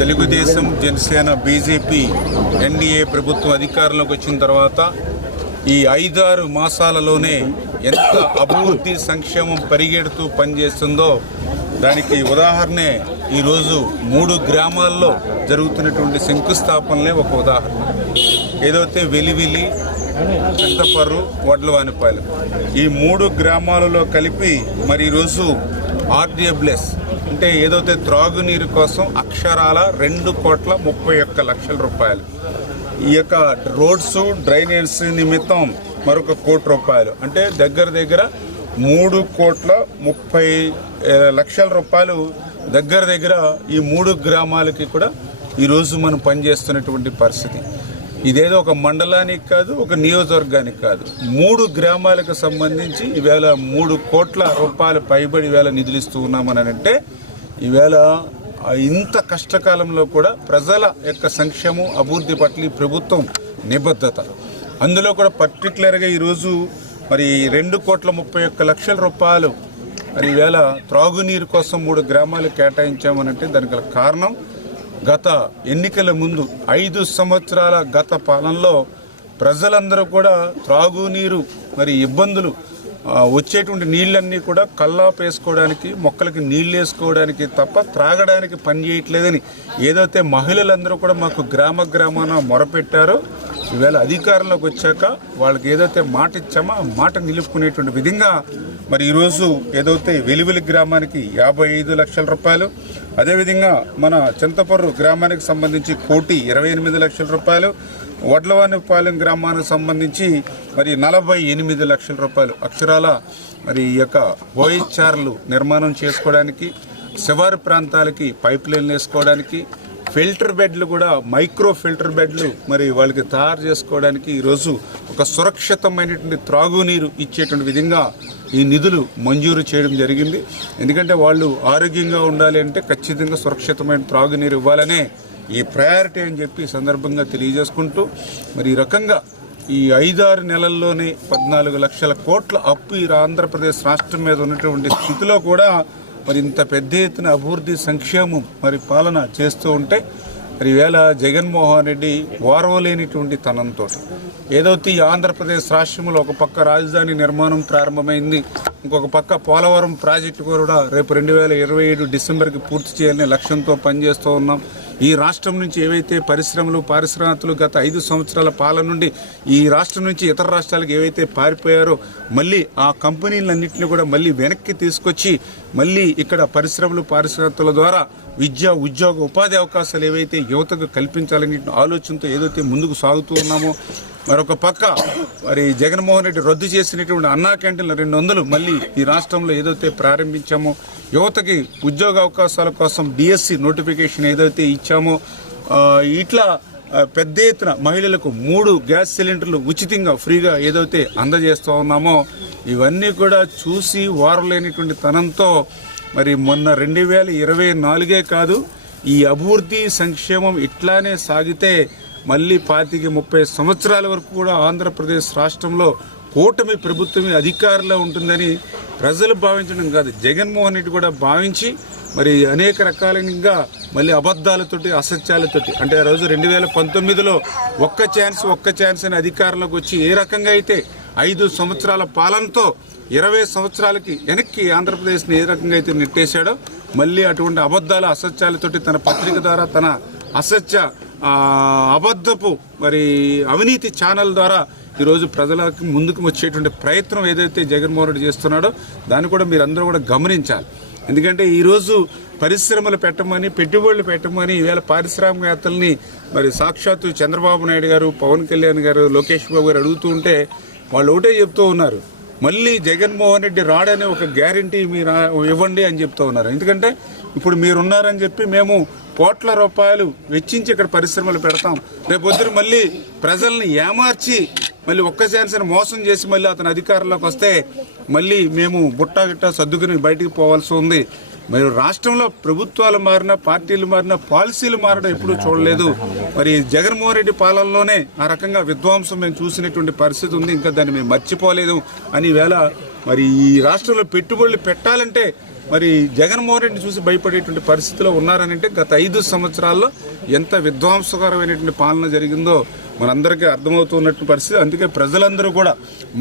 Telugu Desam, Janasena, BJP, NDA ప్రభుత్వం అధికారంలోకి వచ్చిన తర్వాత ఈ 5-6 మాసాలలోనే ఎంత అభివృద్ధి సంక్షేమం పరిగెడుతూ పనిచేస్తుందో దానికి ఉదాహరణే ఈరోజు 3 గ్రామాల్లో జరుగుతున్నటువంటి శంకుస్థాపనలే ఒక ఉదాహరణ. ఏదైతే వెలివిలి, చింతపర్రు, వడ్లవానిపాలెం ఈ 3 గ్రామాలలో కలిపి మరి ఈరోజు ఆర్డబ్ల్యూఎస్ అంటే ఏదైతే త్రాగునీరు కోసం అక్షరాల 2,31,00,000 రూపాయలు, ఈ యొక్క రోడ్స్ డ్రైనేజ్ నిమిత్తం మరొక 1 కోటి రూపాయలు, అంటే దగ్గర 3,30,00,000 రూపాయలు దగ్గర ఈ 3 గ్రామాలకి కూడా ఈరోజు మనం పనిచేస్తున్నటువంటి పరిస్థితి. ఇదేదో ఒక మండలానికి కాదు, ఒక నియోజకవర్గానికి కాదు, 3 గ్రామాలకు సంబంధించి ఈవేళ 3 కోట్ల రూపాయల పైబడి ఈవేళ నిధులు ఇస్తూ ఉన్నామని అంటే ఈవేళ ఇంత కష్టకాలంలో కూడా ప్రజల యొక్క సంక్షేమం, అభివృద్ధి పట్ల ప్రభుత్వం నిబద్ధత. అందులో కూడా పర్టికులర్గా ఈరోజు మరి 2,31,00,000 రూపాయలు మరి ఈవేళ త్రాగునీరు కోసం 3 గ్రామాలు కేటాయించామనంటే దానికి గల కారణం గత ఎన్నికల ముందు 5 సంవత్సరాల గత పాలనలో ప్రజలందరూ కూడా త్రాగునీరు మరి ఇబ్బందులు వచ్చేటువంటి నీళ్ళన్నీ కూడా కల్లాపు వేసుకోవడానికి, మొక్కలకి నీళ్ళు వేసుకోవడానికి తప్ప త్రాగడానికి పని చేయట్లేదని ఏదైతే మహిళలందరూ కూడా మాకు గ్రామాన మొరపెట్టారో ఈవేళ అధికారంలోకి వచ్చాక వాళ్ళకి ఏదైతే మాట ఇచ్చామో ఆ మాట నిలుపుకునేటువంటి విధంగా మరి ఈరోజు ఏదైతే వెలివిలి గ్రామానికి 55 లక్షల రూపాయలు, అదేవిధంగా మన చింతపర్రు గ్రామానికి సంబంధించి 1,28,00,000 రూపాయలు, వడ్లవానిపాలెం గ్రామానికి సంబంధించి మరి 48 లక్షల రూపాయలు అక్షరాల మరి ఈ యొక్క ఓహెచ్ఆర్లు నిర్మాణం చేసుకోవడానికి, శివారు ప్రాంతాలకి పైప్ లైన్లు వేసుకోవడానికి, ఫిల్టర్ బెడ్లు కూడా మైక్రో ఫిల్టర్ బెడ్లు మరి వాళ్ళకి తయారు చేసుకోవడానికి ఈరోజు ఒక సురక్షితమైనటువంటి త్రాగునీరు ఇచ్చేటువంటి విధంగా ఈ నిధులు మంజూరు చేయడం జరిగింది. ఎందుకంటే వాళ్ళు ఆరోగ్యంగా ఉండాలి అంటే ఖచ్చితంగా సురక్షితమైన త్రాగునీరు ఇవ్వాలనే ఈ ప్రయారిటీ అని చెప్పి సందర్భంగా తెలియజేసుకుంటూ మరి ఈ రకంగా ఈ 5-6 నెలల్లోనే 14 లక్షల కోట్ల అప్పు ఈ ఆంధ్రప్రదేశ్ రాష్ట్రం మీద ఉన్నటువంటి స్థితిలో కూడా మరి ఇంత పెద్ద ఎత్తున అభివృద్ధి సంక్షేమం మరి పాలన చేస్తూ ఉంటే మరి ఈవేళ జగన్మోహన్ రెడ్డి ఓర్వలేనిటువంటి తనంతో ఏదైతే ఈ ఆంధ్రప్రదేశ్ రాష్ట్రంలో ఒక పక్క రాజధాని నిర్మాణం ప్రారంభమైంది, ఇంకొక పక్క పోలవరం ప్రాజెక్టు కూడా రేపు 2027 డిసెంబర్కి పూర్తి చేయాలనే లక్ష్యంతో పనిచేస్తూ ఉన్నాం. ఈ రాష్ట్రం నుంచి ఏవైతే పరిశ్రమలు, పారిశ్రామికలు గత 5 సంవత్సరాల పాలన నుండి ఈ రాష్ట్రం నుంచి ఇతర రాష్ట్రాలకు ఏవైతే పారిపోయారో మళ్ళీ ఆ కంపెనీలన్నింటినీ కూడా మళ్ళీ వెనక్కి తీసుకొచ్చి మళ్ళీ ఇక్కడ పరిశ్రమలు, పారిశ్రామికల ద్వారా విద్య, ఉద్యోగ, ఉపాధి అవకాశాలు ఏవైతే యువతకు కల్పించాలనే ఆలోచనతో ఏదైతే ముందుకు సాగుతూ ఉన్నామో, మరొక పక్క మరి జగన్మోహన్ రెడ్డి రద్దు చేసినటువంటి అన్నా క్యాంటీన్లు 200 మళ్ళీ ఈ రాష్ట్రంలో ఏదైతే ప్రారంభించామో, యువతకి ఉద్యోగ అవకాశాల కోసం డిఎస్సి నోటిఫికేషన్ ఏదైతే ఇచ్చామో, ఇట్లా పెద్ద ఎత్తున మహిళలకు 3 గ్యాస్ సిలిండర్లు ఉచితంగా ఫ్రీగా ఏదైతే అందజేస్తూ ఉన్నామో ఇవన్నీ కూడా చూసి వారలేనిటువంటి తనంతో మరి మొన్న 2024 కాదు ఈ అభివృద్ధి సంక్షేమం ఇట్లానే సాగితే మళ్ళీ 25-30 సంవత్సరాల వరకు కూడా ఆంధ్రప్రదేశ్ రాష్ట్రంలో కూటమి ప్రభుత్వమే అధికారంలో ఉంటుందని ప్రజలు భావించడం కాదు, జగన్మోహన్ రెడ్డి కూడా భావించి మరి అనేక రకాలుగా మళ్ళీ అబద్ధాలతోటి, అసత్యాలతోటి అంటే ఆ రోజు 2019లో ఒక్క ఛాన్స్ అని అధికారంలోకి వచ్చి ఏ రకంగా అయితే 5 సంవత్సరాల పాలనతో 20 సంవత్సరాలకి వెనక్కి ఆంధ్రప్రదేశ్ని ఏ రకంగా అయితే నెట్టేశాడో మళ్ళీ అటువంటి అబద్ధాల, అసత్యాలతోటి తన పత్రిక ద్వారా తన అసత్య అబద్ధపు మరి అవినీతి ఛానల్ ద్వారా ఈరోజు ప్రజలకు ముందుకు వచ్చేటువంటి ప్రయత్నం ఏదైతే జగన్మోహన్ రెడ్డి చేస్తున్నాడో దాన్ని కూడా మీరందరూ కూడా గమనించాలి. ఎందుకంటే ఈరోజు పరిశ్రమలు పెట్టమని, పెట్టుబడులు పెట్టమని ఈవేళ పారిశ్రామికవేత్తల్ని మరి సాక్షాత్తు చంద్రబాబు నాయుడు గారు, పవన్ కళ్యాణ్ గారు, లోకేష్ బాబు గారు అడుగుతూ ఉంటే వాళ్ళు ఒకటే చెప్తూ ఉన్నారు, మళ్ళీ జగన్మోహన్ రెడ్డి రాడనే ఒక గ్యారంటీ మీరు ఇవ్వండి అని చెప్తూ ఉన్నారు. ఎందుకంటే ఇప్పుడు మీరున్నారని చెప్పి మేము కోట్ల రూపాయలు వెచ్చించి ఇక్కడ పరిశ్రమలు పెడతాం, రేపొద్దున మళ్ళీ ప్రజల్ని ఏమార్చి మళ్ళీ ఒక్క ఛాన్స్ మోసం చేసి మళ్ళీ అతను అధికారంలోకి వస్తే మళ్ళీ మేము బుట్టా గిట్టా సర్దుకుని బయటికి పోవాల్సి ఉంది. మరి రాష్ట్రంలో ప్రభుత్వాలు మారినా, పార్టీలు మారినా, పాలసీలు మారడం ఎప్పుడూ చూడలేదు. మరి జగన్మోహన్ రెడ్డి పాలనలోనే ఆ రకంగా విధ్వంసం మేము చూసినటువంటి పరిస్థితి ఉంది, ఇంకా దాన్ని మేము మర్చిపోలేదు అని వేళ మరి ఈ రాష్ట్రంలో పెట్టుబడులు పెట్టాలంటే మరి జగన్మోహన్ రెడ్డిని చూసి భయపడేటువంటి పరిస్థితిలో ఉన్నారని అంటే గత 5 సంవత్సరాల్లో ఎంత విధ్వంసకరమైనటువంటి పాలన జరిగిందో మనందరికీ అర్థమవుతున్నటువంటి పరిస్థితి. అందుకే ప్రజలందరూ కూడా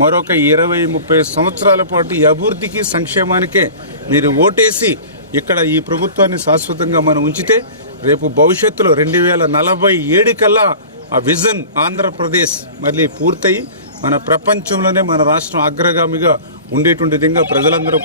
మరొక 20-30 సంవత్సరాల పాటు ఈ అభివృద్ధికి సంక్షేమానికే మీరు ఓటేసి ఇక్కడ ఈ ప్రభుత్వాన్ని శాశ్వతంగా మనం ఉంచితే రేపు భవిష్యత్తులో 2047 కల్లా ఆ విజన్ ఆంధ్రప్రదేశ్ మళ్ళీ పూర్తయి మన ప్రపంచంలోనే మన రాష్ట్రం అగ్రగామిగా ఉండేటువంటి విధంగా ప్రజలందరూ